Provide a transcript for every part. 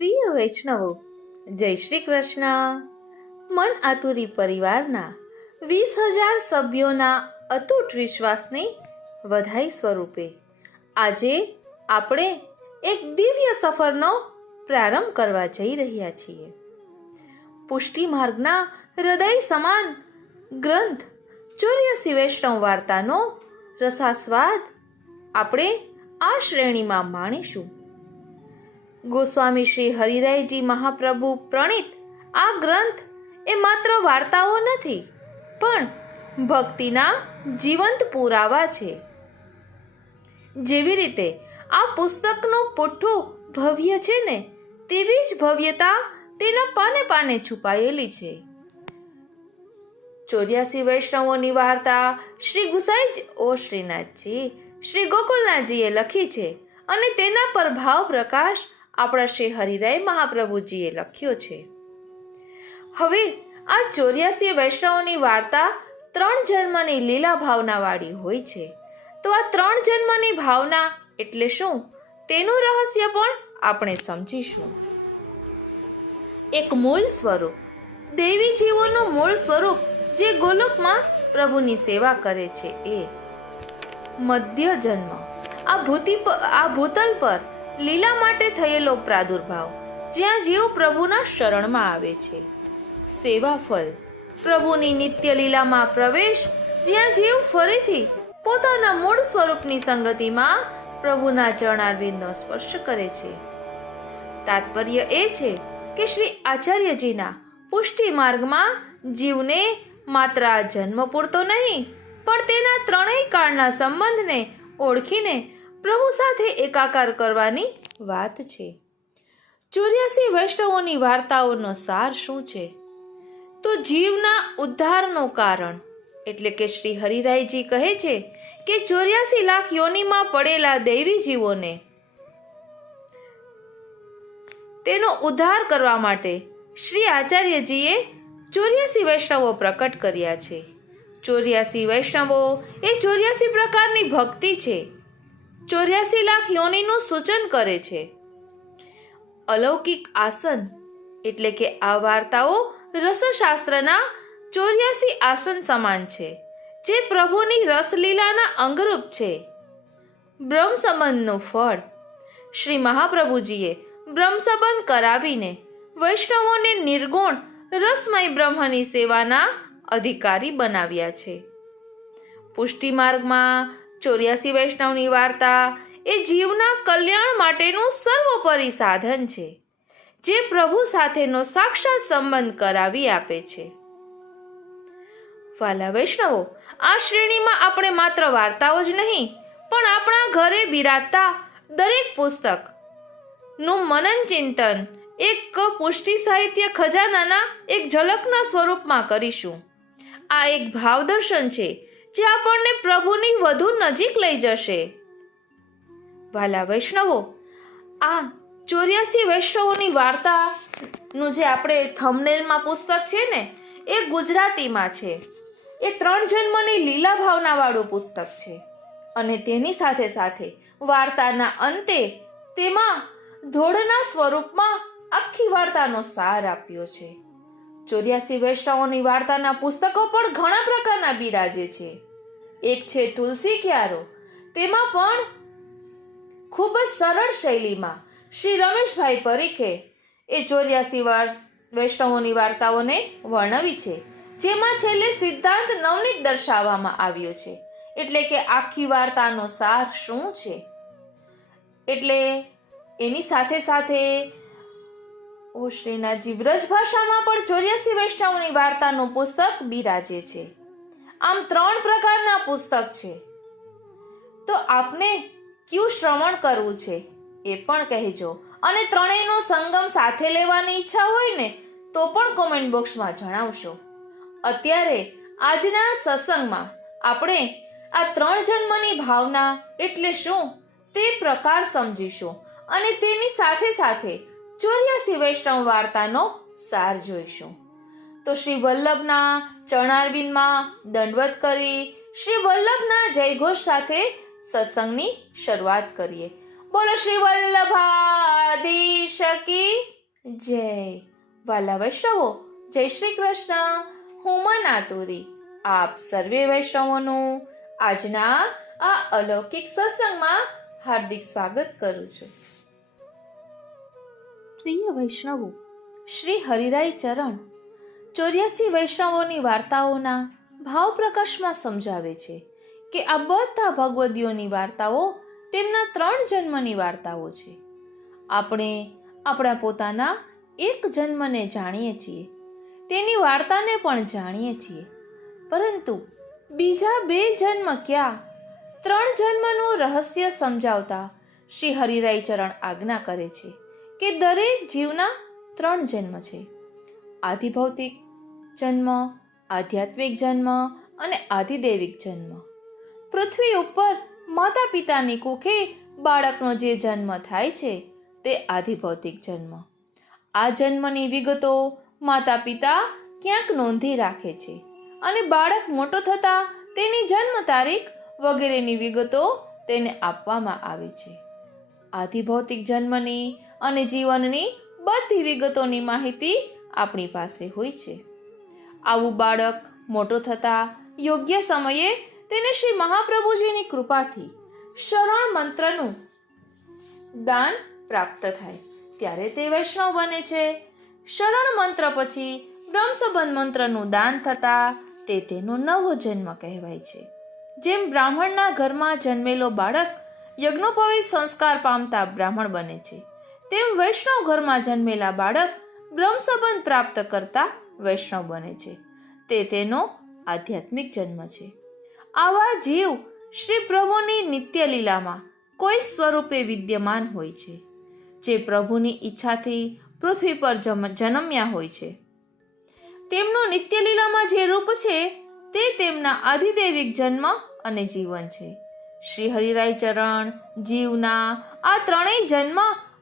પ્રિય વૈષ્ણવો, જય શ્રી કૃષ્ણ. મન આતુરી પરિવારના 20,000 સભ્યોના અતૂટ વિશ્વાસની વધાઈ સ્વરૂપે આજે આપણે એક દિવ્ય સફરનો પ્રારંભ કરવા જઈ રહ્યા છીએ. પુષ્ટિ માર્ગના હૃદય સમાન ગ્રંથ 84 વૈષ્ણવ વાર્તાનો રસાસ્વાદ આપણે આ શ્રેણીમાં માણીશું. ગોસ્વામી શ્રી હરિરાયજી મહાપ્રભુ પ્રણીત આ ગ્રંથ એ માત્ર વાર્તાઓ નથી, પણ ભક્તિના જીવંત પુરાવા છે. જેવી રીતે આ પુસ્તકનું પુઠ્ઠું ભવ્ય છે ને, તેવી જ ભવ્યતા તેના પાને પાને છુપાયેલી છે. 84 વૈષ્ણવોની વાર્તા શ્રી ગુસાઈ ઓ શ્રીનાથજી શ્રી ગોકુલનાથજીએ લખી છે અને તેના પર ભાવ પ્રકાશ આપણા શ્રી હરિરાય મહાપ્રભુજીએ લખ્યો છે. હવે આ 84 વૈષ્ણવોની વાર્તા 3 જન્મની લીલા ભાવના વાળી હોય છે. તો આ 3 જન્મની ભાવના એટલે શું, તેનું રહસ્ય પણ આપણે સમજીશું. એક મૂળ સ્વરૂપ, દેવી જીવોનું મૂળ સ્વરૂપ જે ગોલોકમાં પ્રભુની સેવા કરે છે એ. મધ્ય જન્મ, આ ભૂતલ પર લીલા માટે થયેલો પ્રાદુર્ભાવ, જ્યાં જીવ પ્રભુના શરણમાં આવે છે. સેવા ફળ, પ્રભુની નિત્ય લીલામાં પ્રવેશ, જ્યાં જીવ ફરીથી પોતાના મૂળ સ્વરૂપની સંગતિમાં પ્રભુના ચરણારવિંદનો સ્પર્શ કરે છે. તાત્પર્ય એ છે કે શ્રી આચાર્યજીના પુષ્ટિ માર્ગમાં જીવને માત્ર આ જન્મ પૂરતો નહીં, પણ તેના ત્રણેય કાળના સંબંધને ઓળખીને પ્રભુ સાથે એકાકાર કરવાની વાત છે. 84 વૈષ્ણવોની વાર્તાઓનો સાર શું છે? તો જીવના ઉદ્ધારનું કારણ એટલે કે શ્રી હરિરાયજી કહે છે કે 84 લાખ યોનિમાં પડેલા દૈવી જીવોને તેનો ઉદ્ધાર કરવા માટે શ્રી આચાર્યજીએ 84 વૈષ્ણવો પ્રકટ કર્યા છે. 84 વૈષ્ણવો એ 84 પ્રકારની ભક્તિ છે. 84 લાખ યોનિનું સૂચન કરે છે. અલૌકિક આસન એટલે કે આ વાર્તાઓ રસશાસ્ત્રના 84 આસન સમાન છે, જે પ્રભુની રસલીલાના અંગરૂપ છે. બ્રહ્મ સંબંધનું ફળ, શ્રી મહાપ્રભુજીએ બ્રહ્મ સંબંધ કરાવીને વૈષ્ણવોને નિર્ગુણ રસમય બ્રહ્મની સેવાના અધિકારી બનાવ્યા છે. પુષ્ટિ માર્ગમાં 84 વૈષ્ણવની વાર્તા એ જીવના કલ્યાણ માટેનું સર્વોપરી સાધન છે, જે પ્રભુ સાથેનો સાક્ષાત સંબંધ કરાવી આપે છે. વાલા વૈષ્ણવો, આ શ્રેણીમાં આપણે માત્ર વાર્તાઓ જ નહીં, પણ આપણા ઘરે બિરાજતા દરેક પુસ્તક નું મનન ચિંતન એક પુષ્ટિ સાહિત્ય ખજાનાના એક ઝલકના સ્વરૂપમાં કરીશું. આ એક ભાવદર્શન છે જે આપણને પ્રભુની વધુ નજીક લઈ જશે. વાલા વૈષ્ણવો, આ 84 વૈષ્ણવોની વાર્તાનું જે આપણે થંબનેલમાં પુસ્તક છે ને, એ ગુજરાતીમાં છે. એ 3 જન્મની લીલા ભાવના વાળું પુસ્તક છે અને તેની સાથે સાથે વાર્તાના અંતે તેમાં ધોળના સ્વરૂપમાં આખી વાર્તાનો સાર આપ્યો છે. 84 વૈષ્ણવોની વાર્તાના પુસ્તકો પણ ઘણા પ્રકારના બિરાજે છે. એક છે તુલસી ક્યારો, તેમાં પણ ખૂબ જ સરળ શૈલીમાં શ્રી રમેશભાઈ પરીખે એ 84 વૈષ્ણવોની વાર્તાઓને વર્ણવી છે, જેમાં છેલ્લે સિદ્ધાંત નવનીત દર્શાવવામાં આવ્યો છે. એટલે કે આખી વાર્તાનો સાર શું છે. એટલે એની સાથે સાથે ઓ શ્રીનાથજી વ્રજ ભાષામાં પણ 84 વૈષ્ણવોની વાર્તાનું પુસ્તક બિરાજે છે. આમ 3 પ્રકારના પુસ્તક છે. તો આપને કયું શ્રવણ કરવું છે એ પણ કહેજો, અને ત્રણેયનો સંગમ સાથે લેવાની ઈચ્છા હોય ને તો પણ કોમેન્ટ બોક્સમાં જણાવશો. અત્યારે આજના સત્સંગમાં આપણે આ 3 જન્મની ભાવના એટલે શું તે પ્રકાર સમજીશું અને તેની સાથે સાથે 84 વૈષ્ણવ વાર્તાનો સાર જોઈશું. તો શ્રી વલ્લભના ચરણારવિંદમાં દંડવત કરી શ્રી વલ્લભના જયઘોષ સાથે સત્સંગની શરૂઆત કરીએ. બોલો શ્રી વલ્લભાધીશ કી જય. વાલા વૈષ્ણવો, જય શ્રી કૃષ્ણ. હું મનાતુરી આપ સર્વે વૈષ્ણવોનું આજના આ અલૌકિક સત્સંગમાં હાર્દિક સ્વાગત કરું છું. પ્રિય વૈષ્ણવો, શ્રી હરિરાય ચરણ 84 વૈષ્ણવોની વાર્તાઓના ભાવ પ્રકાશમાં સમજાવે છે કે આ બધા ભગવદીઓની વાર્તાઓ તેમના 3 જન્મની વાર્તાઓ છે. આપણે આપણા પોતાના એક જન્મને જાણીએ છીએ, તેની વાર્તાને પણ જાણીએ છીએ, પરંતુ બીજા 2 જન્મ ક્યાં? 3 જન્મનું રહસ્ય સમજાવતા શ્રી હરિરાય ચરણ આજ્ઞા કરે છે કે દરેક જીવના 3 જન્મ છે: આધિભૌતિક જન્મ, આધ્યાત્મિક જન્મ અને આધિદૈવિક જન્મ. પૃથ્વી ઉપર માતા પિતાની કુખે બાળકનો જે જન્મ થાય છે તે આધિભૌતિક જન્મ. આ જન્મની વિગતો માતા પિતા ક્યાંક નોંધી રાખે છે અને બાળક મોટો થતાં તેની જન્મ તારીખ વગેરેની વિગતો તેને આપવામાં આવે છે. આધિભૌતિક જન્મની અને જીવનની બધી વિગતોની માહિતી આપણી પાસે હોય છે. આવું બાળક મોટો થતાં યોગ્ય સમયે તેને શ્રી મહાપ્રભુજીની કૃપાથી શરણ મંત્રનું દાન પ્રાપ્ત થાય ત્યારે તે વૈષ્ણવ બને છે. શરણ મંત્ર પછી બ્રહ્મસંબંધ મંત્રનું દાન થતાં તે તેનો નવો જન્મ કહેવાય છે. જેમ બ્રાહ્મણના ઘરમાં જન્મેલો બાળક યજ્ઞોપવિત સંસ્કાર પામતા બ્રાહ્મણ બને છે, તેમ વૈષ્ણવ ઘરમાં જન્મેલા બાળક બ્રહ્મસંબંધ પ્રાપ્ત કરતા વૈષ્ણવ બને છે. તે તેનો આધ્યાત્મિક જન્મ છે. આવા જીવ શ્રી પ્રભુની નિત્ય લીલામાં કોઈક સ્વરૂપે વિદ્યમાન હોય છે, જે પ્રભુની ઈચ્છાથી પૃથ્વી પર જન્મ્યા હોય છે. તેમનું નિત્ય લીલામાં જે રૂપ છે તે તેમના આધિદૈવિક જન્મ અને જીવન છે. શ્રી હરિરાય ચરણ જીવના આ 3 જન્મ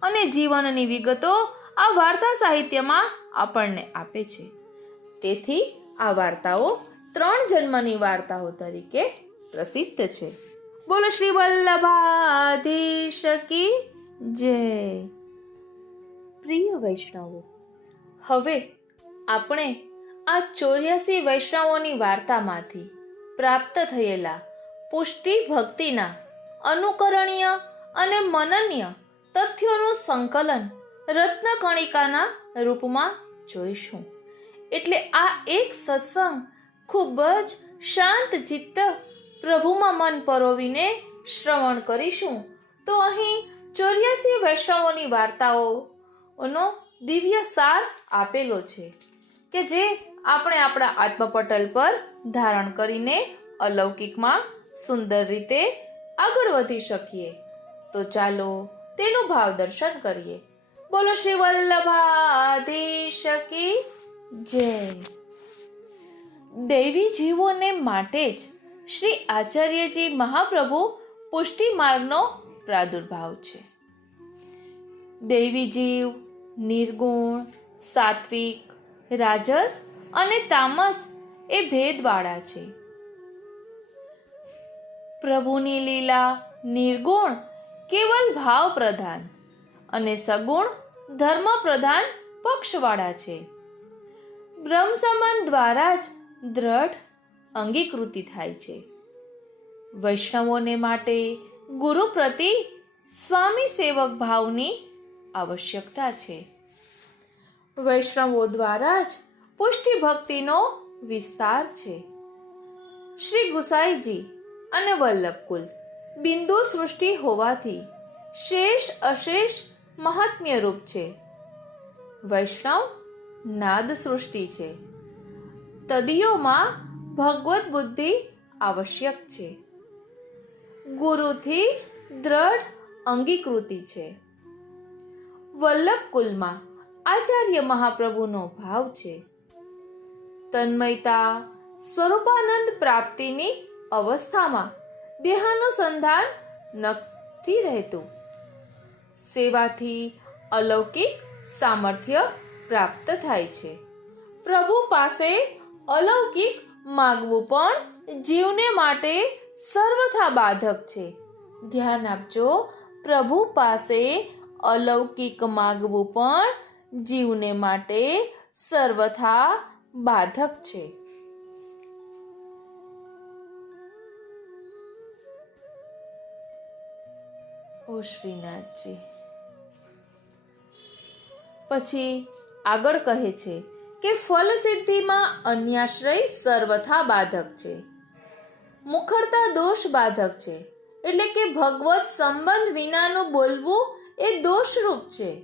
અને જીવનની વિગતો આ વાર્તા સાહિત્યમાં આપણને આપે છે. તેથી આ વાર્તાઓ 3 જન્મની વાર્તાઓ તરીકે પ્રસિદ્ધ છે. બોલો શ્રી વલ્લભાધીશ કી જય. પ્રિય વૈષ્ણવો, હવે આપણે આ 84 વૈષ્ણવોની વાર્તામાંથી પ્રાપ્ત થયેલા પુષ્ટિ ભક્તિના અનુકરણીય અને મનનીય તથ્યોનું સંકલન રત્નકણિકાના રૂપમાં જોઈશું. એટલે આ એક સત્સંગ ખૂબ જ શાંત ચિત્ત પ્રભુમાં મન પરોવીને શ્રવણ કરીશું તો અહીં 84 વૈષ્ણવોની વાર્તાઓનો દિવ્ય સાર આપેલો છે કે જે આપણે આપણા આત્મપટલ પર ધારણ કરીને અલૌકિકમાં સુંદર રીતે આગળ વધી શકીએ. તો ચાલો તેનું ભાવ દર્શન કરીએ. બોલો શ્રી વલ્લભાધીશ કી જય. દૈવી જીવોને માટે જ શ્રી આચાર્યજી મહાપ્રભુ પુષ્ટિ માર્ગનો પ્રાદુર્ભાવ છે. દૈવી જીવ નિર્ગુણ, સાત્વિક, રાજસ અને તામસ એ ભેદવાળા છે. પ્રભુની લીલા નિર્ગુણ કેવલ ભાવ પ્રધાન અને સગુણ ધર્મ પ્રધાન પક્ષવાળા છે. બ્રહ્મ સંબંધ દ્વારા જ દ્રઢ અંગીકૃતિ થાય છે. વૈષ્ણવોને માટે ગુરુ પ્રતિ સ્વામી સેવક ભાવની આવશ્યકતા છે. વૈષ્ણવો દ્વારા જ પુષ્ટિ ભક્તિનો વિસ્તાર છે. શ્રી ગુસાઈજી અને વલ્લભકુલ બિંદુ સૃષ્ટિ હોવાથી શેષ અશેષ મહાત્મ્ય રૂપ છે. વૈષ્ણવ નાદ સૃષ્ટિ છે. તદીયોમાં ભગવત બુદ્ધિ આવશ્યક છે. ગુરુથી જ દ્રઢ અંગીકૃતિ છે. વલ્લભકુલમાં આચાર્ય મહાપ્રભુનો ભાવ છે. તન્મયતા સ્વરૂપાનંદ પ્રાપ્તિની અવસ્થામાં દેહાનુસંધાન નથી રહેતું. સેવાથી અલૌકિક સામર્થ્ય પ્રાપ્ત થાય છે. પ્રભુ પાસે અલૌકિક માગવું પણ જીવને માટે સર્વથા બાધક છે. ધ્યાન આપજો, પ્રભુ પાસે અલૌકિક માગવું પણ જીવને માટે સર્વથા બાધક છે. ઓ શ્રીનાથજી. પછી આગળ કહે છે કે ફલ સિદ્ધિમાં અન્યાશ્રય સર્વથા બાધક છે. મુખરતા દોષ બાધક છે, એટલે કે ભગવત સંબંધ વિનાનું બોલવું એ દોષરૂપ છે.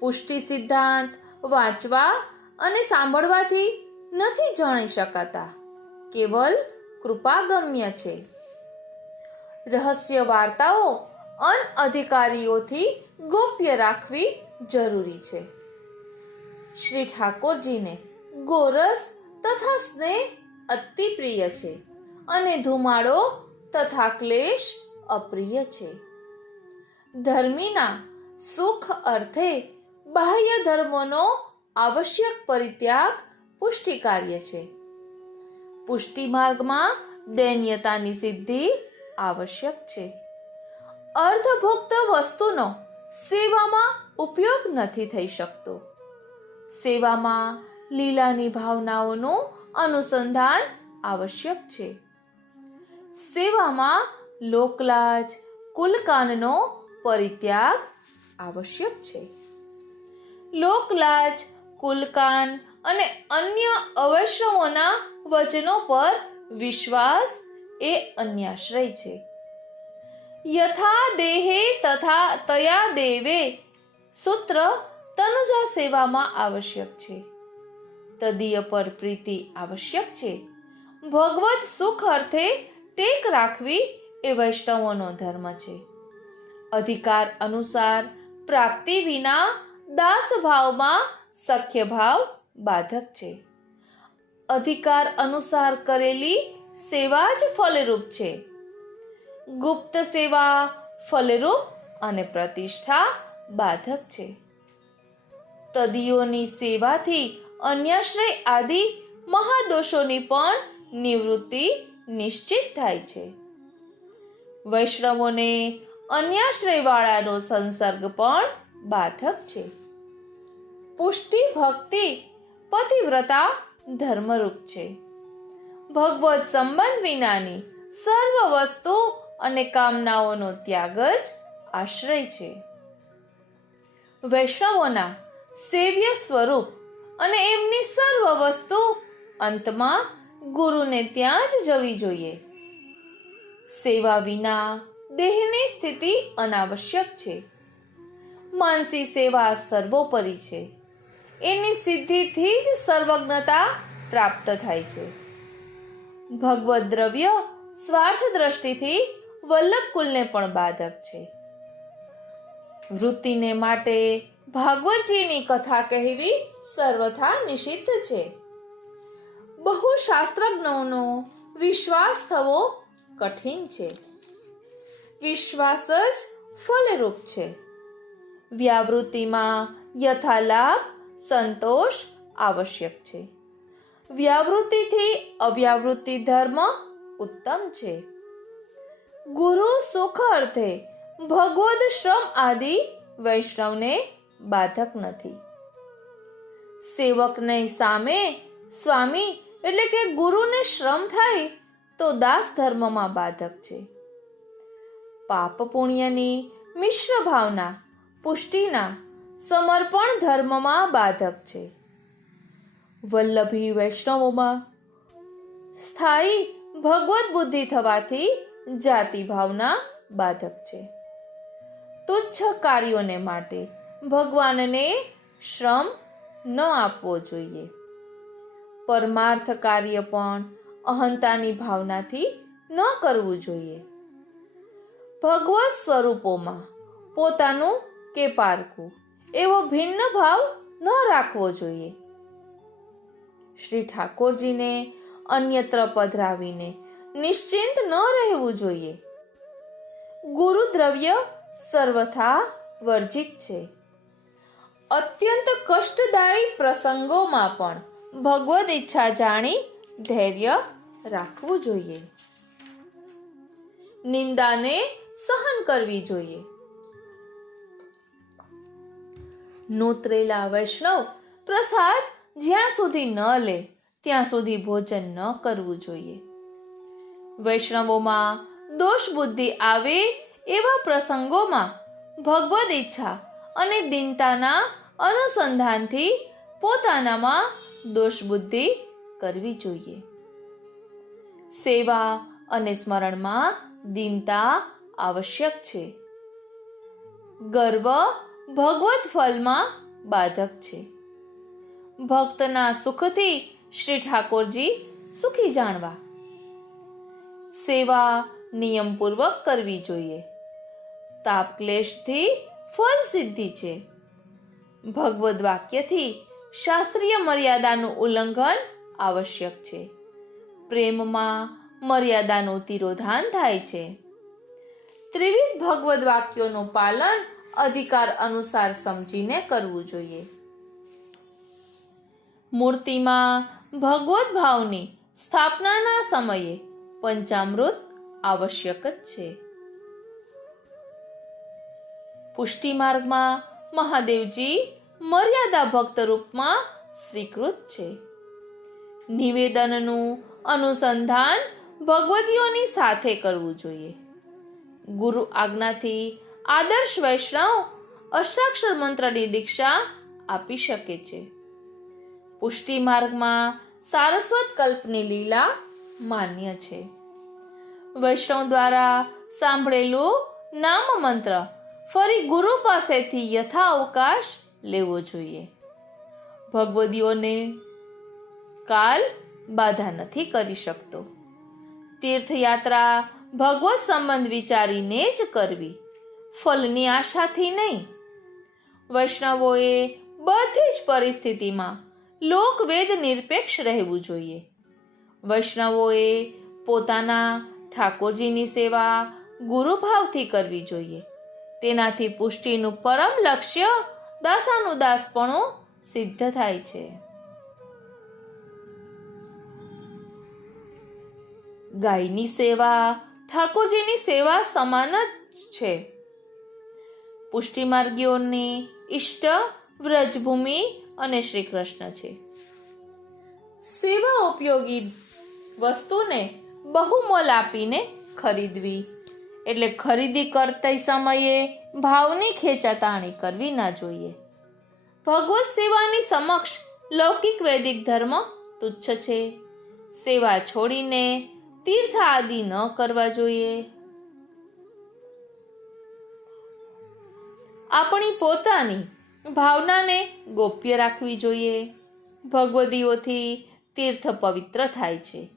પુષ્ટિ સિદ્ધાંત વાંચવા અને સાંભળવાથી નથી જાણી શકાતા, કેવલ કૃપાગમ્ય છે. રહસ્ય વાર્તાઓ અનઅધિકારીઓથી ગોપ્ય રાખવી જરૂરી છે. શ્રી ઠાકોરજીને ગોરસ તથા સ્નેહ અતિ પ્રિય છે અને ધુમાડો તથા ક્લેશ અપ્રિય છે. ધર્મીના સુખ અર્થે બાહ્ય ધર્મોનો આવશ્યક પરિત્યાગ પુષ્ટિ કાર્ય છે. પુષ્ટિ માર્ગમાં દૈન્યતાની સિદ્ધિ આવશ્યક છે. અર્ધભુક્ત વસ્તુનો સેવામાં ઉપયોગ નથી થઈ શકતો. સેવામાં લીલાની ભાવનાઓનું અનુસંધાન આવશ્યક છે. સેવામાં લોકલાજ કુલકાનનો પરિત્યાગ આવશ્યક છે. લોકલાજ, કુલકાન અને અન્ય અવૈષ્ણવોના વચનો પર વિશ્વાસ એ અન્યાશ્રય છે. યથા દેહે તથા તયા દેવે સૂત્ર તનુજા સેવામાં આવશ્યક છે. તદીય પર પ્રીતિ આવશ્યક છે. ભગવત સુખ અર્થે ટેક રાખવી એ વૈષ્ણવોનો ધર્મ છે. અધિકાર અનુસાર પ્રાપ્તિ વિના દાસ ભાવમાં સખ્ય ભાવ બાધક છે. અધિકાર અનુસાર કરેલી સેવા જ ફલરૂપ છે. ગુપ્ત સેવા ફલરૂપ અને પ્રતિષ્ઠા બાધક છે. તદીયોની સેવાથી અન્યાશ્રય આદિ મહાદોષોની પણ નિવૃત્તિ નિશ્ચિત થાય છે. વૈષ્ણવોને અન્યાશ્રયવાળાનો સંસર્ગ પણ બાધક છે. પુષ્ટિ ભક્તિ પતિવ્રતા ધર્મરૂપ છે. ભગવત સંબંધ વિનાની સર્વ વસ્તુ અને કામનાઓનો ત્યાગ જ આશ્રય છે. વૈષ્ણવોના સેવ્ય સ્વરૂપ અને એમની સર્વ વસ્તુ અંતમાં ગુરુને ત્યાં જ જવી જોઈએ. સેવા વિના દેહની સ્થિતિ અનાવશ્યક છે. માનસી સેવા સર્વોપરી છે. એની સિદ્ધિથી જ સર્વજ્ઞતા પ્રાપ્ત થાય છે. ભગવદ દ્રવ્ય સ્વાર્થ દ્રષ્ટિથી વલ્લભ કુલને પણ બાધક છે. વૃત્તિને માટે ભાગવતજીની કથા કહેવી સર્વથા નિષિદ્ધ છે. બહુ શાસ્ત્રજ્ઞોનો વિશ્વાસ થવો કઠિન છે. વિશ્વાસ જ ફલરૂપ છે. વ્યાવૃત્તિમાં યથાલાભ સંતોષ આવશ્યક છે. વ્યાવૃત્તિથી અવ્યાવૃત્તિ ધર્મ ઉત્તમ છે. ગુરુ સુખ અર્થે ભગવદ શ્રમ આદિ વૈષ્ણવને બાધક નથી. સેવકને સામે સ્વામી એટલે કે ગુરુને શ્રમ થાય તો દાસ ધર્મમાં બાધક છે. પાપ પુણ્યની મિશ્ર ભાવના પુષ્ટિના સમર્પણ ધર્મમાં બાધક છે. વલ્લભી વૈષ્ણવોમાં સ્થાયી ભગવત બુદ્ધિ થવાથી જાતિ ભાવના બાધક છે. તુચ્છ કાર્યોને માટે ભગવાનને શ્રમ ન આપવો જોઈએ. પરમાર્થ કાર્ય પણ અહંતાની ભાવનાથી ન કરવું જોઈએ. ભગવત સ્વરૂપોમાં પોતાનું કે પારકું એવો ભિન્ન ભાવ ન રાખવો જોઈએ. શ્રી ઠાકોરજીને અન્યત્ર પધરાવીને નિશ્ચિંત ન રહેવું જોઈએ. ગુરુ દ્રવ્ય સર્વથા વર્જિત છે. અત્યંત કષ્ટદાયી પ્રસંગોમાં પણ ભગવદ ઈચ્છા જાણી ધૈર્ય રાખવું જોઈએ. નિંદાને સહન કરવી જોઈએ. નોતરેલા વૈષ્ણવ પ્રસાદ જ્યાં સુધી ન લે ત્યાં સુધી ભોજન ન કરવું જોઈએ. વૈષ્ણવોમાં દોષ બુદ્ધિ આવે એવા પ્રસંગોમાં ભગવદ ઈચ્છા અને દીનતાના અનુસંધાનથી પોતાનામાં દોષ બુદ્ધિ કરવી જોઈએ. સેવા અને સ્મરણમાં દીનતા આવશ્યક છે. ગર્વ ભગવત ફલમાં બાધક છે. ભક્તના સુખથી શ્રી ઠાકોરજી સુખી જાણવા. સેવા નિયમપૂર્વક કરવી જોઈએ. તાપ ક્લેશથી ફલ સિદ્ધિ છે. ભગવદ વાક્યથી શાસ્ત્રીય મર્યાદાનું ઉલ્લંઘન આવશ્યક છે. પ્રેમમાં મર્યાદાનું તિરોધાન થાય છે. ત્રિવિધ ભગવદ વાક્યોનું પાલન અધિકાર અનુસાર સમજીને કરવું જોઈએ. મૂર્તિમાં ભગવદ ભાવની સ્થાપનાના સમયે પંચામૃત આવશ્યક જ છે. પુષ્ટિ માર્ગમાં મહાદેવજી મર્યાદા ભક્ત રૂપમાં સ્વીકૃત છે. નિવેદનનું અનુસંધાન ભગવદીઓની સાથે કરવું જોઈએ. ગુરુ આજ્ઞાથી આદર્શ વૈષ્ણવ અષ્ટાક્ષર મંત્રની દીક્ષા આપી શકે છે. પુષ્ટિ માર્ગમાં સારસ્વત કલ્પની લીલા માન્ય છે. વૈષ્ણવ દ્વારા સાંભળેલું નામ મંત્ર ફરી ગુરુ પાસેથી યથા અવકાશ લેવો જોઈએ. ભગવદીઓને કાલ બાધા નથી કરી શકતો. તીર્થયાત્રા ભગવત સંબંધ વિચારીને જ કરવી, ફલની આશાથી નહીં. વૈષ્ણવોએ બધી જ પરિસ્થિતિમાં લોકવેદ નિરપેક્ષ રહેવું જોઈએ. વૈષ્ણવોએ પોતાના ઠાકોરજીની સેવા ગુરુભાવથી કરવી જોઈએ. તેનાથી પુષ્ટિનું પરમ લક્ષ્ય દાસાનુદાસપણું સિદ્ધ થાય છે. ગાયની સેવા ઠાકોરજીની સેવા સમાન જ છે. પુષ્ટિ માર્ગીઓની ઈષ્ટ વ્રજભૂમિ અને શ્રી કૃષ્ણ છે. સેવા ઉપયોગી વસ્તુને બહુમોલ આપીને ખરીદવી એટલે ખરીદી કરતા સમયે ભાવની ખેંચાતાણી કરવી ના જોઈએ. ભગવત સેવાની સમક્ષ લૌકિક વૈદિક ધર્મ તુચ્છ છે. સેવા છોડીને તીર્થ આદિ ન કરવા જોઈએ. આપણી પોતાની ભાવનાને ગોપ્ય રાખવી જોઈએ. ભગવદીઓથી તીર્થ પવિત્ર થાય છે.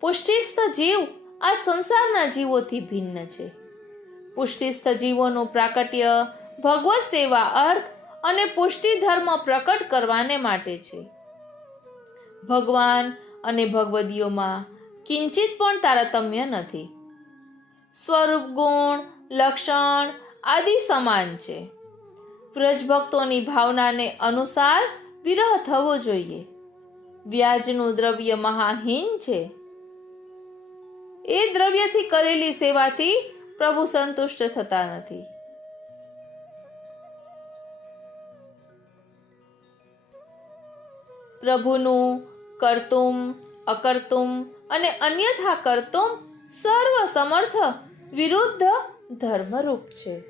પુષ્ટિસ્થ જીવ આ સંસારના જીવોથી ભિન્ન છે. પુષ્ટિસ્થ જીવોનું પ્રાકટ્ય ભગવત સેવા અર્થ અને પુષ્ટિ ધર્મ પ્રકટ કરવાને માટે છે. ભગવાન અને ભગવદીઓમાં કિંચિત પણ તારતમ્ય નથી. સ્વરૂપ, ગુણ, લક્ષણ આદિ સમાન છે. વ્રજભક્તોની ભાવનાને અનુસાર વિરહ થવો જોઈએ. વ્યાજનું દ્રવ્ય મહાહીન છે. એ દ્રવ્યથી કરેલી સેવાથી પ્રભુ સંતુષ્ટ થતા નથી. પ્રભુનું કર્તુમ, અકર્તુમ અને અન્યથા કર્તુમ સર્વ સમર્થ વિરુદ્ધ ધર્મરૂપ છે.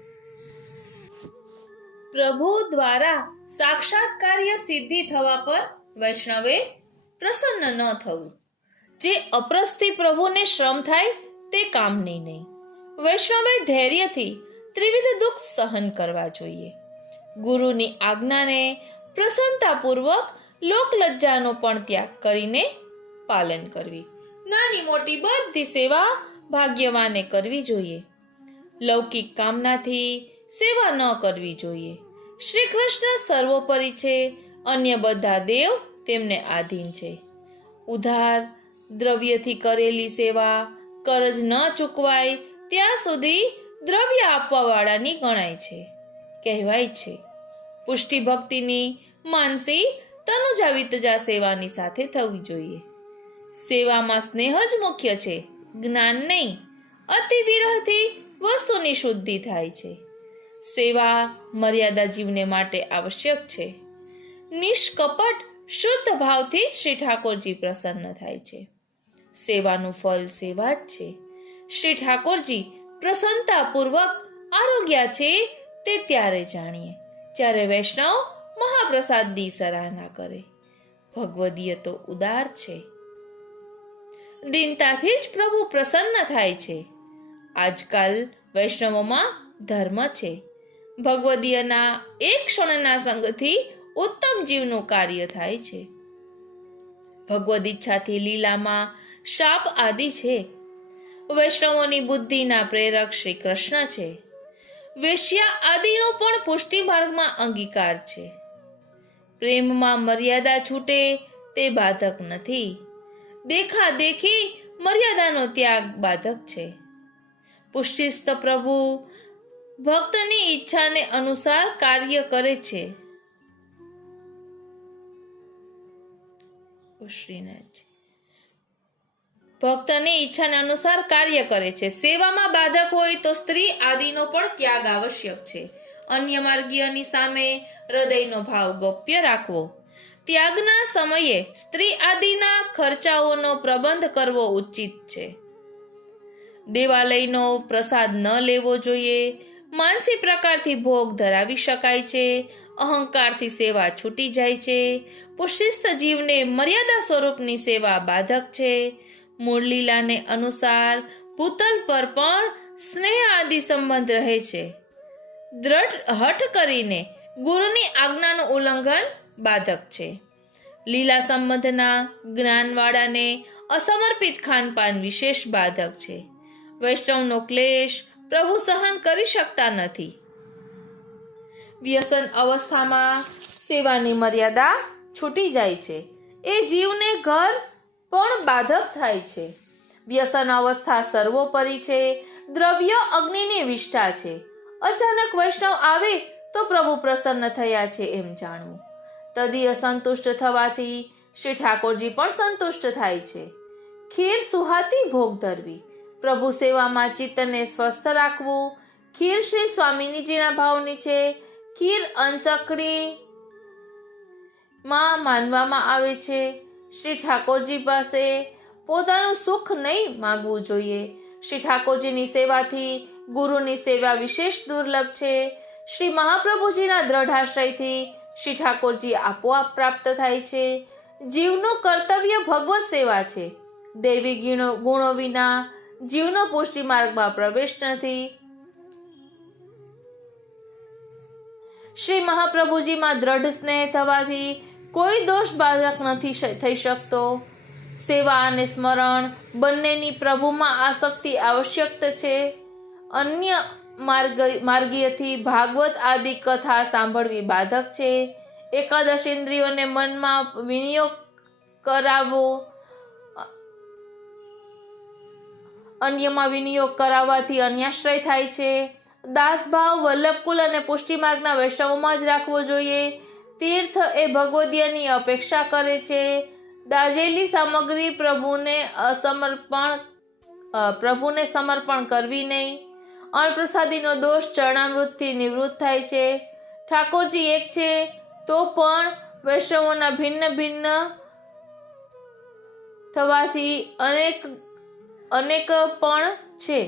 પ્રભુ દ્વારા સાક્ષાત્કાર્ય સિદ્ધિ થવા પર વૈષ્ણવે પ્રસન્ન ન થવું. જે અપ્રસથી પ્રભુને શ્રમ થાય તે કામની નહીં. વૈષ્ણવે ધૈર્યથી ત્રિવિધ દુઃખ સહન કરવા જોઈએ. ગુરુની આજ્ઞાને પ્રસન્નતાપૂર્વક લોકલજ્જાનો પણ ત્યાગ કરીને પાલન કરવી. નાની મોટી બધી સેવા ભાગ્યવાને કરવી જોઈએ. લૌકિક કામનાથી સેવા ન કરવી જોઈએ. શ્રી કૃષ્ણ સર્વોપરી છે. અન્ય બધા દેવ તેમને આધીન છે. ઉધાર દ્રવ્યથી કરેલી સેવા કરજ ન ચૂકવાય ત્યાં સુધી દ્રવ્ય આપવા વાળાની ગણાય છે. કહેવાય છે પુષ્ટિ ભક્તિની માનસી તનુજા વિતજા સેવાની સાથે થવી જોઈએ. સેવામાં સ્નેહ જ મુખ્ય છે, જ્ઞાન નહીં. અતિ વિરહથી વસ્તુની શુદ્ધિ થાય છે. સેવા મર્યાદા જીવને માટે આવશ્યક છે. નિષ્કપટ શુદ્ધ ભાવથી જ શ્રી ઠાકોરજી પ્રસન્ન થાય છે. સેવાનું ફળ સેવા જ છે. શ્રી ઠાકોરજી પ્રસન્નતાપૂર્વક આરોગ્ય છે તે ત્યારે જાણીએ જ્યારે વૈષ્ણવ મહાપ્રસાદની સરાહના કરે. ભગવદીય તો ઉદાર છે. દીનતાથી જ પ્રભુ પ્રસન્ન થાય છે. આજકાલ વૈષ્ણવોમાં ધર્મ છે. ભગવદીયના એક ક્ષણના સંગથી ઉત્તમ જીવનું કાર્ય થાય છે. ભગવદ ઈચ્છાથી લીલામાં શાપ આદિ છે. વૈષ્ણવોની બુદ્ધિના પ્રેરક શ્રી કૃષ્ણ છે. વેશ્યા આદિનો પણ પુષ્ટિ માર્ગમાં અંગીકાર છે. પ્રેમમાં મર્યાદા છૂટે તે બાધક નથી. દેખા દેખી મર્યાદાનો ત્યાગ બાધક છે. પુષ્ટિસ્થ પ્રભુ ભક્તની ઈચ્છાને અનુસાર કાર્ય કરે છે. ભક્તની ઈચ્છાને અનુસાર કાર્ય કરે છે. સેવામાં બાધક હોય તો સ્ત્રી આદિનો પણ ત્યાગ આવશ્યક છે. અન્ય માર્ગીયની સામે હૃદયનો ભાવ ગોપ્ય રાખવો. ત્યાગના સમયે સ્ત્રી આદિના ખર્ચાઓનો પ્રબંધ કરવો ઉચિત છે. દેવાલયનો પ્રસાદ ન લેવો જોઈએ. માનસી પ્રકારથી ભોગ ધરાવી શકાય છે. અહંકારથી સેવા છૂટી જાય છે. પુષ્ટિસ્થ જીવને મર્યાદા સ્વરૂપની સેવા બાધક છે. મૂળ લીલાને અનુસાર ભૂતલ પર પણ સ્નેહ આદિ સંબંધ રહે છે. દ્રઢ હઠ કરીને ગુરુની આજ્ઞાનું ઉલ્લંઘન બાધક છે. લીલા સંબંધના જ્ઞાનવાળાને અસમર્પિત ખાનપાન વિશેષ બાધક છે. વૈષ્ણવનો ક્લેશ પ્રભુ સહન કરી શકતા નથી. વ્યસન અવસ્થામાં સેવાની મર્યાદા છૂટી જાય છે. એ જીવને ઘર પણ બાધક થાય છે. વ્યસન અવસ્થા સર્વોપરી છે. દ્રવ્ય અગ્નિની વિષ્ઠા છે. અચાનક વૈષ્ણવ આવે તો પ્રભુ પ્રસન્ન થયા છે એમ જાણવું. તદીય સંતુષ્ટ થવાથી શ્રી ઠાકોરજી પણ સંતુષ્ટ થાય છે. ખીર સુહાતી ભોગ ધરવી. પ્રભુ સેવામાં ચિત્તને સ્વસ્થ રાખવું. ખીર શ્રી સ્વામિનીજીના ભાવની છે. ખીર અંશકડી માં માનવામાં આવે છે. શ્રી ઠાકોરજી પાસે પોતાનું સુખ નહીં માગવું જોઈએ. શ્રી ઠાકોરજીની સેવાથી ગુરુની સેવા વિશેષ દુર્લભ છે. શ્રી મહાપ્રભુજીના દ્રઢાશ્રયથી શ્રી ઠાકોરજી આપોઆપ પ્રાપ્ત થાય છે. જીવનું કર્તવ્ય ભગવત સેવા છે. દૈવી ગુણો વિના જીવનો પુષ્ટિ માર્ગમાં પ્રવેશ નથી. શ્રી મહાપ્રભુજીમાં દ્રઢ સ્નેહ થવાથી કોઈ દોષ બાધક નથી થઈ શકતો. સેવા અને સ્મરણ બંનેની પ્રભુમાં આસક્તિ આવશ્યક છે. અન્ય માર્ગીયથી ભાગવત આદિ કથા સાંભળવી બાધક છે. એકાદશ ઇન્દ્રિયોને મનમાં વિનિયોગ કરાવવો. અન્યમાં વિનિયોગ કરાવવાથી અન્યાશ્રય થાય છે. દાસભાવ વલ્લભકુલ અને પુષ્ટિ માર્ગના વૈષ્ણવોમાં જ રાખવો જોઈએ. તીર્થ એ ભગવદીયની અપેક્ષા કરે છે. દાજેલી સામગ્રી પ્રભુને સમર્પણ કરવી નહીં. અણપ્રસાદીનો દોષ ચરણામૃતથી નિવૃત્ત થાય છે. ઠાકોરજી એક છે તો પણ વૈષ્ણવોના ભિન્ન ભિન્ન થવાથી અનેક પણ છે.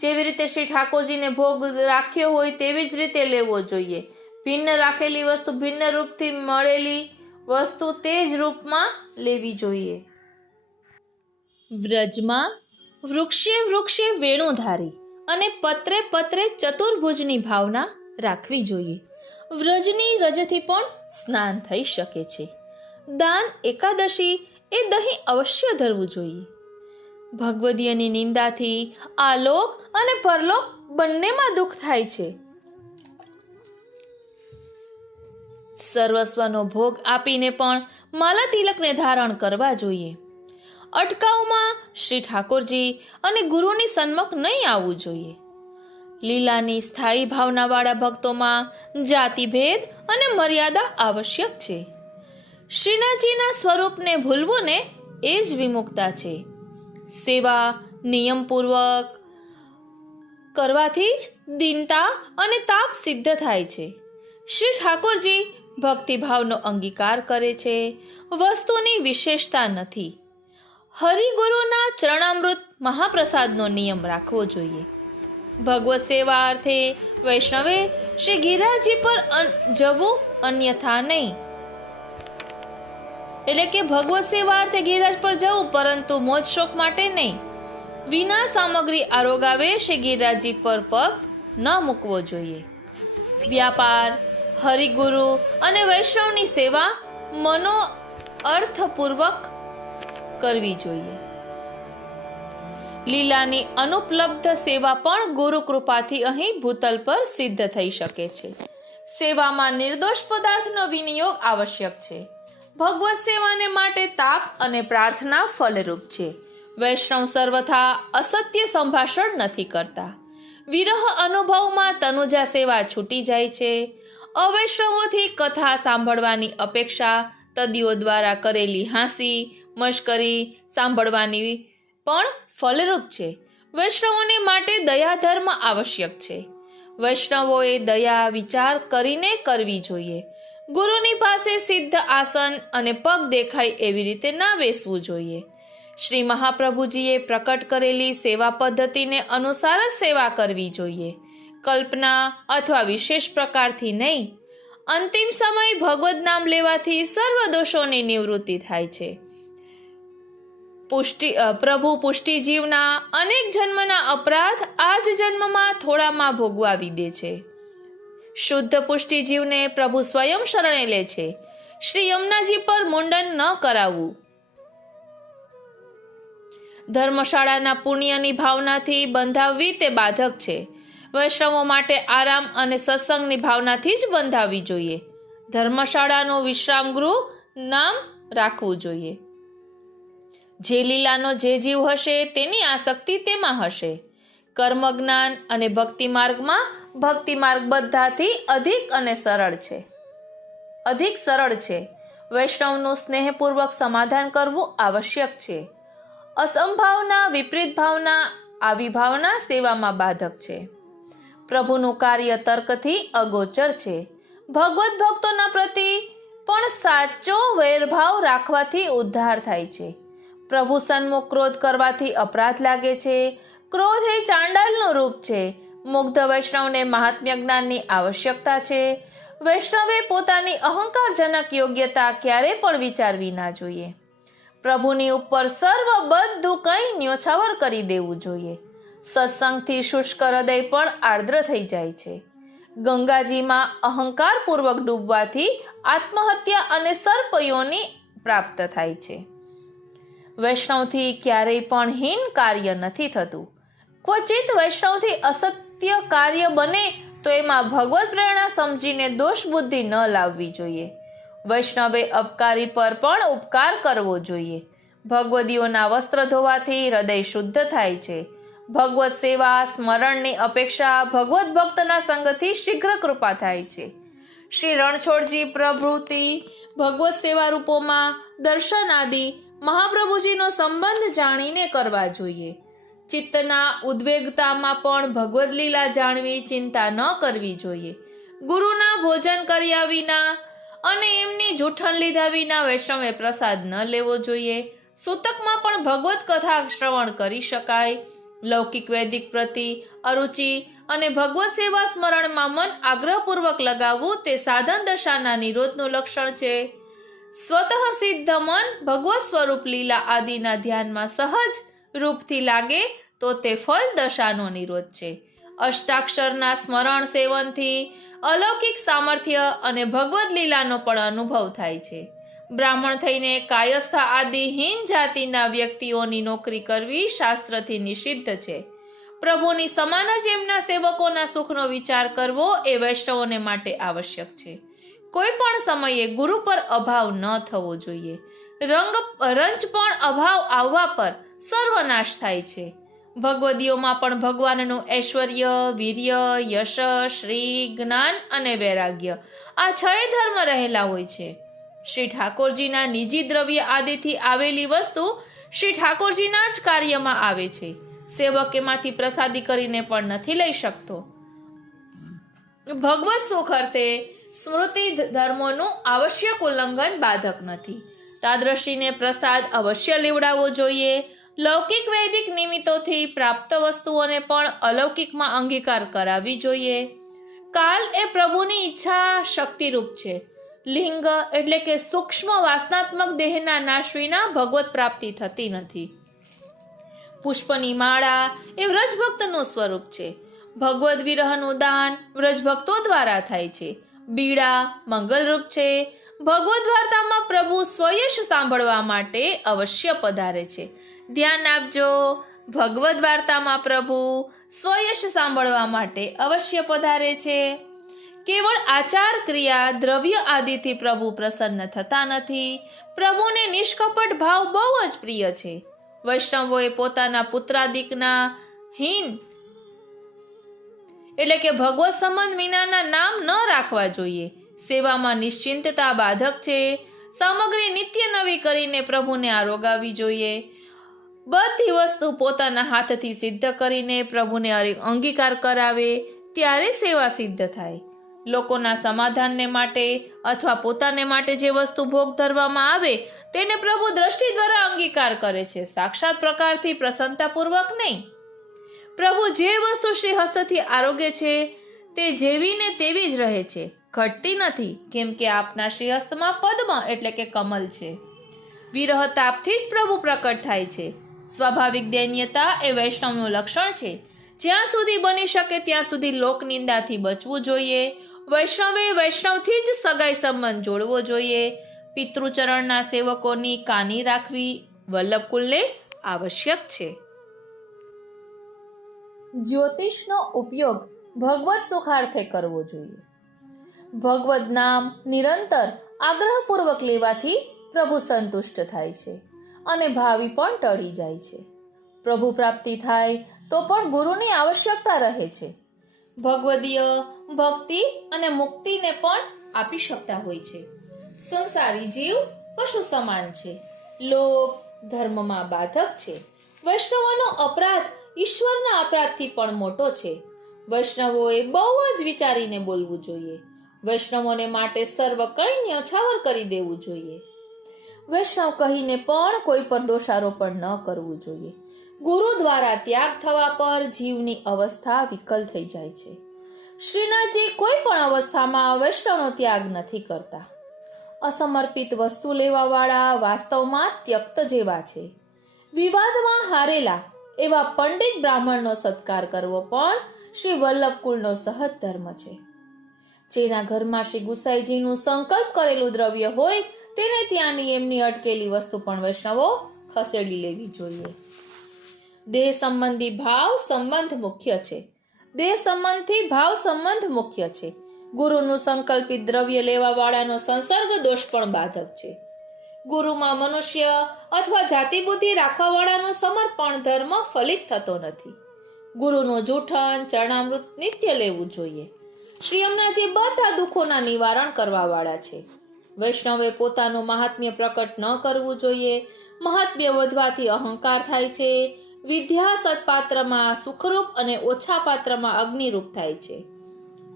જેવી રીતે શ્રી ઠાકોરજીને ભોગ રાખ્યો હોય તેવી જ રીતે લેવો જોઈએ. ભિન્ન રાખેલી વસ્તુ ભિન્ન રૂપથી મળેલી વસ્તુ તે જ રૂપમાં લેવી જોઈએ. વ્રજમાં વૃક્ષે વૃક્ષે વેણુધારી અને પત્રે પત્રે ચતુર્ભુજની ભાવના રાખવી જોઈએ. વ્રજની રજથી પણ સ્નાન થઈ શકે છે. દાન એકાદશી એ દહીં અવશ્ય ધરવું જોઈએ. ભગવદીયની નિંદાથી આલોક અને પરલોક બંનેમાં દુઃખ થાય છે. સર્વસ્વનો ભોગ આપીને પણ માલા તિલકને ધારણ કરવા જોઈએ. અટકાવમાં શ્રી ઠાકોરજી અને ગુરુની સન્મુખ નહીં આવવું જોઈએ. લીલાની સ્થાયી ભાવનાવાળા ભક્તોમાં જાતિભેદ અને મર્યાદા આવશ્યક છે. શ્રીનાથજીના સ્વરૂપને ભૂલવું ને એ જ વિમુક્તા છે. સેવા નિયમપૂર્વક કરવાથી જ દીનતા અને તાપ સિદ્ધ થાય છે. શ્રી ઠાકોરજી ભક્તિભાવનો અંગીકાર કરે છે, વસ્તુની વિશેષતા નથી. હરિગુરુના ચરણામૃત મહાપ્રસાદનો નિયમ રાખવો જોઈએ. ભગવત સેવા અર્થે વૈષ્ણવે શ્રી ગિરિરાજજી પર જવું, અન્યથા નહીં. એટલે કે ભગવત સેવા અર્થે ગિરિરાજ પર જવું, પરંતુ મોજ શોખ માટે નહીં. વિના સામગ્રી આરોગાવે શ્રી ગિરિરાજજી પર પગ ન મૂકવો જોઈએ. વ્યાપાર, હરિગુરુ અને વૈષ્ણવની સેવા મનો અર્થપૂર્વક કરવી જોઈએ. લીલાની અનુપલબ્ધ સેવા પણ ગુરુ કૃપાથી અહીં ભૂતલ પર સિદ્ધ થઈ શકે છે. સેવામાં નિર્દોષ પદાર્થનો વિનિયોગ આવશ્યક છે. ભગવત સેવાને માટે તાપ અને પ્રાર્થના ફલરૂપ છે. વૈષ્ણવ સર્વથા અસત્ય સંભાષણ નથી કરતા. વિરહ અનુભવમાં તનુજા સેવા છૂટી જાય છે. અવૈષ્ણવોથી કથા સાંભળવાની અપેક્ષા તદીઓ દ્વારા કરેલી હાંસી મશ્કરી સાંભળવાની પણ ફલરૂપ છે. વૈષ્ણવોને માટે દયા ધર્મ આવશ્યક છે. વૈષ્ણવોએ દયા વિચાર કરીને કરવી જોઈએ. ગુરુની પાસે સિદ્ધ આસન અને પગ દેખાય એવી રીતે ના બેસવું જોઈએ. શ્રી મહાપ્રભુજીએ પ્રકટ કરેલી સેવા પદ્ધતિને અનુસાર જ સેવા કરવી જોઈએ. કલ્પના અથવા વિશેષ પ્રકારથી નહીં. અંતિમ સમય ભગવદ નામ લેવાથી સર્વ દોષોની નિવૃત્તિ થાય છે. પ્રભુ પુષ્ટિજીવના અનેક જન્મના અપરાધ આ જ જન્મમાં થોડામાં ભોગવાવી દે છે. શુદ્ધ પુષ્ટિજીવને પ્રભુ સ્વયં શરણે લે છે. શ્રી યમુનાજી પર મુંડન ન કરાવવું. ધર્મશાળાના પુણ્યની ભાવનાથી બંધાવવી તે બાધક છે. વૈષ્ણવો માટે આરામ અને સત્સંગની ભાવનાથી જ બંધાવવી જોઈએ. ધર્મશાળાનું વિશ્રામ ગૃહ નામ રાખવું જોઈએ. જે લીલાનો જે જીવ હશે તેની આસક્તિ તેમાં હશે. કર્મ જ્ઞાન અને ભક્તિ માર્ગમાં ભક્તિ માર્ગ બધાથી અધિક સરળ છે. વૈષ્ણવનું સ્નેહપૂર્વક સમાધાન કરવું આવશ્યક છે. અસંભાવના, વિપરીત ભાવના, આવી ભાવના સેવામાં બાધક છે. પ્રભુનું કાર્ય તર્કથી અગોચર છે. ભગવત ભક્તોના પ્રતિ પણ સાચો વૈરભાવ રાખવાથી ઉદ્ધાર થાય છે. પ્રભુ સન્મુખ ક્રોધ કરવાથી અપરાધ લાગે છે. ક્રોધ એ ચાંડાલનું રૂપ છે. મુગ્ધ વૈષ્ણવને મહાત્મ્ય જ્ઞાનની આવશ્યકતા છે. વૈષ્ણવે પોતાની અહંકારજનક યોગ્યતા ક્યારે પણ વિચારવી ના જોઈએ. પ્રભુની ઉપર સર્વ બધું કંઈ ન્યોછાવર કરી દેવું જોઈએ. સત્સંગથી શુષ્ક હૃદય પણ આર્દ્ર થઈ જાય છે. ગંગાજીમાં અહંકારપૂર્વક ડૂબવાથી આત્મહત્યા અને સર્પયોની પ્રાપ્ત થાય છે. વૈષ્ણવથી ક્યારેય પણ હીન કાર્ય નથી થતું. ક્વચિત વૈષ્ણવથી અસત્ય કાર્ય બને તો એમાં ભગવત પ્રેરણા સમજીને દોષ બુદ્ધિ ન લાવવી જોઈએ. વૈષ્ણવે અપકારી પર પણ ઉપકાર કરવો જોઈએ. ભગવદીઓના વસ્ત્ર ધોવાથી હૃદય શુદ્ધ થાય છે. ભગવત સેવા સ્મરણની અપેક્ષા ભગવત ભક્તના સંગથી શીઘ્ર કૃપા થાય છે. શ્રી રણછોડજી પ્રભૃતિ ભગવત સેવા રૂપોમાં દર્શન આદિ મહાપ્રભુજીનો સંબંધ જાણીને કરવા જોઈએ. ચિત્તના ઉદ્વેગતામાં પણ ભગવદ લીલા જાણવી, ચિંતા ન કરવી જોઈએ. ગુરુના ભોજન કર્યા વિના અને એમની જૂઠણ લીધા વિના વૈષ્ણવે પ્રસાદ ન લેવો જોઈએ. સૂતકમાં પણ ભગવત કથા શ્રવણ કરી શકાય. લૌકિક વૈદિક પ્રતિ અરુચિ અને ભગવત સેવા સ્મરણમાં મન આગ્રહપૂર્વક લગાવવું તે સાધન દશાના નિરોધનું લક્ષણ છે. સ્વતઃ સિદ્ધ મન ભગવત સ્વરૂપ લીલા આદિના ધ્યાનમાં સહજ રૂપથી લાગે તો તે ફલ દશાનો નિરોધ છે. અષ્ટાક્ષરના સ્મરણ સેવનથી અલૌકિક સામર્થ્ય અને ભગવદ લીલાનો પણ અનુભવ થાય છે. બ્રાહ્મણ થઈને કાયસ્થ આદિ હીન જાતિના વ્યક્તિઓની નોકરી કરવી શાસ્ત્રથી નિષિદ્ધ છે. પ્રભુની સમાન જ એમના સેવકોના સુખનો વિચાર કરવો એ વૈષ્ણવોને માટે આવશ્યક છે. કોઈ પણ સમયે ગુરુ પર અભાવ ન થવો જોઈએ. રંજ પણ અભાવ આવવા પર સર્વનાશ થાય છે. ભગવદીઓમાં પણ ભગવાનનું ઐશ્વર્ય, વીર્ય, યશ, શ્રી, જ્ઞાન અને વૈરાગ્ય આ 6 ધર્મ રહેલા હોય છે. શ્રી ઠાકોરજીના નિજી દ્રવ્ય આદિથી આવેલી વસ્તુ શ્રી ઠાકોરજીના જ કાર્યમાં આવે છે. સેવક એમાંથી પ્રસાદી કરીને પણ નથી લઈ શકતો. ભગવત સુખ અર્થે સ્મૃતિ ધર્મોનું આવશ્યક ઉલ્લંઘન બાધક નથી. તા દ્રષ્ટિને પ્રસાદ અવશ્ય લેવડાવવો જોઈએ. લૌકિક વૈદિક નિમિત્તોથી પ્રાપ્ત વસ્તુઓને પણ અલૌકિકમાં અંગીકાર કરાવવી જોઈએ. કાલ એ પ્રભુની ઈચ્છા શક્તિરૂપ છે. લિંગ એટલે કે સૂક્ષ્મ વાસનાત્મક દેહના નાશ વિના ભગવત પ્રાપ્તિ થતી નથી. પુષ્પની માળા એ વ્રજભક્તનું સ્વરૂપ છે. ભગવદ વિરહનું દાન વ્રજભક્તો દ્વારા થાય છે. બીડા મંગલરૂપ છે. ભગવદ વાર્તામાં પ્રભુ સ્વયશ સાંભળવા માટે અવશ્ય પધારે છે. ધ્યાન આપજો, ભગવદ વાર્તામાં પ્રભુ સ્વયશ સાંભળવા માટે અવશ્ય પધારે છે. કેવળ આચાર ક્રિયા દ્રવ્ય આદિથી પ્રભુ પ્રસન્ન થતા નથી. પ્રભુને નિષ્કપટ ભાવ બહુ જ પ્રિય છે. વૈષ્ણવોએ પોતાના પુત્રાદિકના હીન એટલે કે ભગવત સંબંધ વિનાના નામ ન રાખવા જોઈએ. સેવામાં નિશ્ચિંતતા બાધક છે. સામગ્રી નિત્ય નવી કરીને પ્રભુને આરોગાવવી જોઈએ. બધી વસ્તુ પોતાના હાથથી સિદ્ધ કરીને પ્રભુને અંગીકાર કરાવે ત્યારે સેવા સિદ્ધ થાય. લોકોના સમાધાનને માટે અથવા પોતાને માટે જે વસ્તુ ભોગ ધરવામાં આવે તેને પ્રભુ દ્રષ્ટિ દ્વારા અંગીકાર કરે છે, સાક્ષાત પ્રકારથી પ્રસન્નતાપૂર્વક નહીં. પ્રભુ જે વસ્તુ શ્રી હસ્તથી આરોગે છે તે જેવી ને તેવી જ રહે છે, ઘટતી નથી, કેમ કે આપના શ્રી હસ્તમાં પદ્મ એટલે કે કમલ છે. વિરહ તાપથી જ પ્રભુ પ્રકટ થાય છે. સ્વાભાવિક દૈન્યતા એ વૈષ્ણવનું લક્ષણ છે. જ્યાં સુધી બની શકે ત્યાં સુધી લોકનિંદાથી બચવું જોઈએ. વૈષ્ણવે વૈષ્ણવથી જ સગાઈ સંબંધ જોડવો જોઈએ. પિતૃચરણના સેવકોની કાની રાખવી વલ્લભકુલને આવશ્યક છે. જ્યોતિષનો ઉપયોગ ભગવત સુખાર્થે કરવો જોઈએ. ભગવદ નામ નિરંતર આગ્રહપૂર્વક લેવાથી પ્રભુ સંતુષ્ટ થાય છે અને ભાવિ પણ ટળી જાય છે. પ્રભુ પ્રાપ્તિ થાય તો પણ ગુરુની આવશ્યકતા રહે છે. ભગવદીય ભક્તિ અને મુક્તિને પણ આપી શકતા હોય છે. સંસારી જીવ પશુ સમાન છે. લોભ ધર્મમાં બાધક છે. વૈષ્ણવોનો અપરાધ ઈશ્વરના અપરાધથી પણ મોટો છે. વૈષ્ણવોએ બહુ જ વિચારીને બોલવું જોઈએ. વૈષ્ણવોને માટે સર્વ કંઈ ન્યોછાવર કરી દેવું જોઈએ. વૈષ્ણવ કહીને પણ કોઈ પર દોષારોપણ ન કરવું જોઈએ. ગુરુ દ્વારા ત્યાગ થવા પર જીવની અવસ્થા વિકલ થઈ જાય છે. શ્રીનાથજી કોઈ પણ અવસ્થામાં વૈષ્ણવનો ત્યાગ નથી કરતા. અસમર્પિત વસ્તુ લેવા વાળા વાસ્તવમાં ત્યક્ત જેવા છે. વિવાદમાં હારેલા એવા પંડિત બ્રાહ્મણનો સત્કાર કરવો પણ શ્રી વલ્લભકુળનો સહજ ધર્મ છે. જેના ઘરમાં શ્રી ગુસાઈજીનું સંકલ્પ કરેલું દ્રવ્ય હોય તેને ત્યાંની એમની અટકેલી વસ્તુ પણ વૈષ્ણવો ખસેડી લેવી જોઈએ. દેહ સંબંધી ભાવ સંબંધ મુખ્ય છે. દેહ સંબંધથી ભાવ સંબંધ મુખ્ય છે. ગુરુનું સંકલ્પિત દ્રવ્ય લેવા વાળાનો સંસર્ગ દોષ પણ બાધક છે. ગુરુમાં મનુષ્ય અથવા જાતિ બુદ્ધિ રાખવા વાળાનો સમર્પણ ધર્મ ફલિત થતો નથી. ગુરુનું જૂઠણ ચરણામૃત નિત્ય લેવું જોઈએ. શ્રી અમનાજી બધા દુઃખોના નિવારણ કરવા વાળા છે. વૈષ્ણવે પોતાનું મહાત્મ્ય પ્રકટ ન કરવું જોઈએ. મહાત્મ્ય વધવાથી અહંકાર થાય છે. વિદ્યા સત્પાત્રમાં સુખરૂપ અને ઓછા પાત્રમાં અગ્નિરૂપ થાય છે.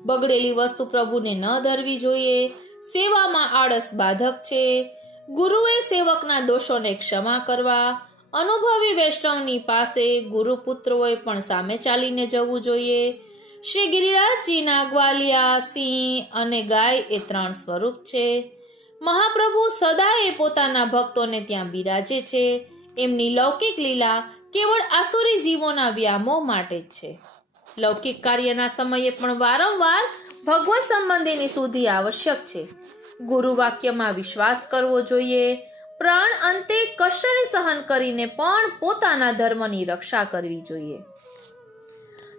બગડેલી વસ્તુ પ્રભુને ન ધરવી જોઈએ. સેવામાં આળસ બાધક છે. ગુરુએ સેવકના દોષોને ક્ષમા કરવા. અનુભવી વૈષ્ણવની પાસે ગુરુપુત્રોએ પણ સામે ચાલીને જવું જોઈએ. શ્રી ગિરિરાજજીના ગ્વાલિયા, સિંહ અને ગાય એ 3 સ્વરૂપ છે. મહાપ્રભુ સદાય પોતાના ભક્તોને ત્યાં બિરાજે છે. એમની લૌકિક લીલા કેવળ આસુરી જીવોના વ્યામોહ માટે જ છે. લૌકિક કાર્યના સમયે પણ વારંવાર ભગવત સંબંધીની શુદ્ધિ આવશ્યક છે. ગુરુ વાક્યમાં વિશ્વાસ કરવો જોઈએ. પ્રાણ અંતે કષ્ટને સહન કરીને પણ પોતાના ધર્મની રક્ષા કરવી જોઈએ.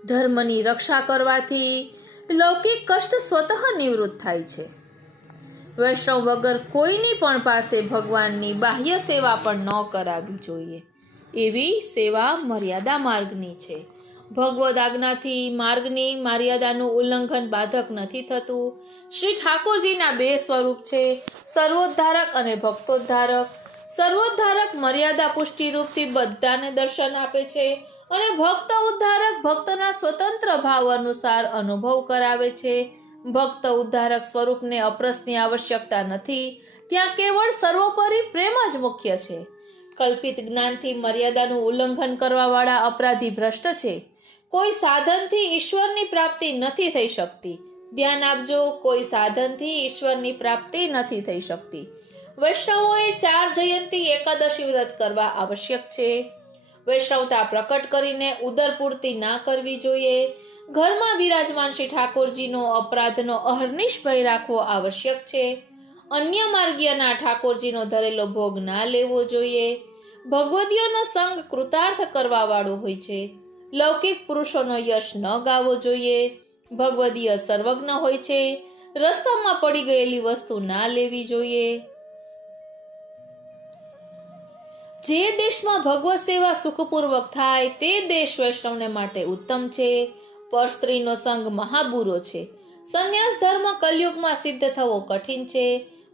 ધર્મની રક્ષા કરવાથી લૌકિક કષ્ટ સ્વતઃ નિવૃત્ત થાય છે. વૈષ્ણવ વગર કોઈની પણ પાસે ભગવાનની બાહ્ય સેવા પણ ન કરાવવી જોઈએ. એવી સેવા મર્યાદા માર્ગની છે. ભગવદ આજ્ઞાથી માર્ગની મર્યાદાનું ઉલ્લંઘન બાધક નથી થતું. શ્રી ઠાકોરજીના 2 સ્વરૂપ છે, સર્વોદ્ધારક અને ભક્તોદ્ધારક. સર્વોદ્ધારક મર્યાદા પુષ્ટિ રૂપથી બધાને દર્શન આપે છે અને ભક્ત ઉદ્ધારક ભક્તના સ્વતંત્ર ભાવ અનુસાર અનુભવ કરાવે છે. ભક્ત ઉદ્ધારક સ્વરૂપને અપ્રસની આવશ્યકતા નથી. ત્યાં કેવળ સર્વોપરી પ્રેમ જ મુખ્ય છે. કલ્પિત જ્ઞાનથી મર્યાદાનું ઉલ્લંઘન કરવાવાળા અપરાધી ભ્રષ્ટ છે. કોઈ સાધનથી ઈશ્વરની પ્રાપ્તિ નથી થઈ શકતી. ધ્યાન આપજો, કોઈ સાધનથી ઈશ્વરની પ્રાપ્તિ નથી થઈ શકતી. વૈષ્ણવોએ 4 જયંતી એકાદશી વ્રત કરવા આવશ્યક છે. વૈષ્ણવતા પ્રકટ કરીને ઉદરપૂર્તિ ના કરવી જોઈએ. ઘરમાં બિરાજમાન શ્રી ઠાકોરજીનો અપરાધનો અહર્નિશ ભય રાખવો આવશ્યક છે. અન્ય માર્ગીયના ઠાકોરજીનો ધરેલો ભોગ ના લેવો જોઈએ. ભગવદીઓનો સંગ કૃતાર્થ કરવા વાળો હોય છે. લૌકિક પુરુષોનો યશ ન ગાવો જોઈએ. ભગવદીય સર્વજ્ઞ હોય છે. રસ્તામાં પડી ગયેલી વસ્તુ ના લેવી જોઈએ. જે દેશમાં ભગવત સેવા સુખપૂર્વક થાય તે દેશ વૈષ્ણવને માટે ઉત્તમ છે. પર સ્ત્રીનો સંગ મહાબુરો છે. સંન્યાસ ધર્મ કલયુગમાં સિદ્ધ થવો કઠિન છે.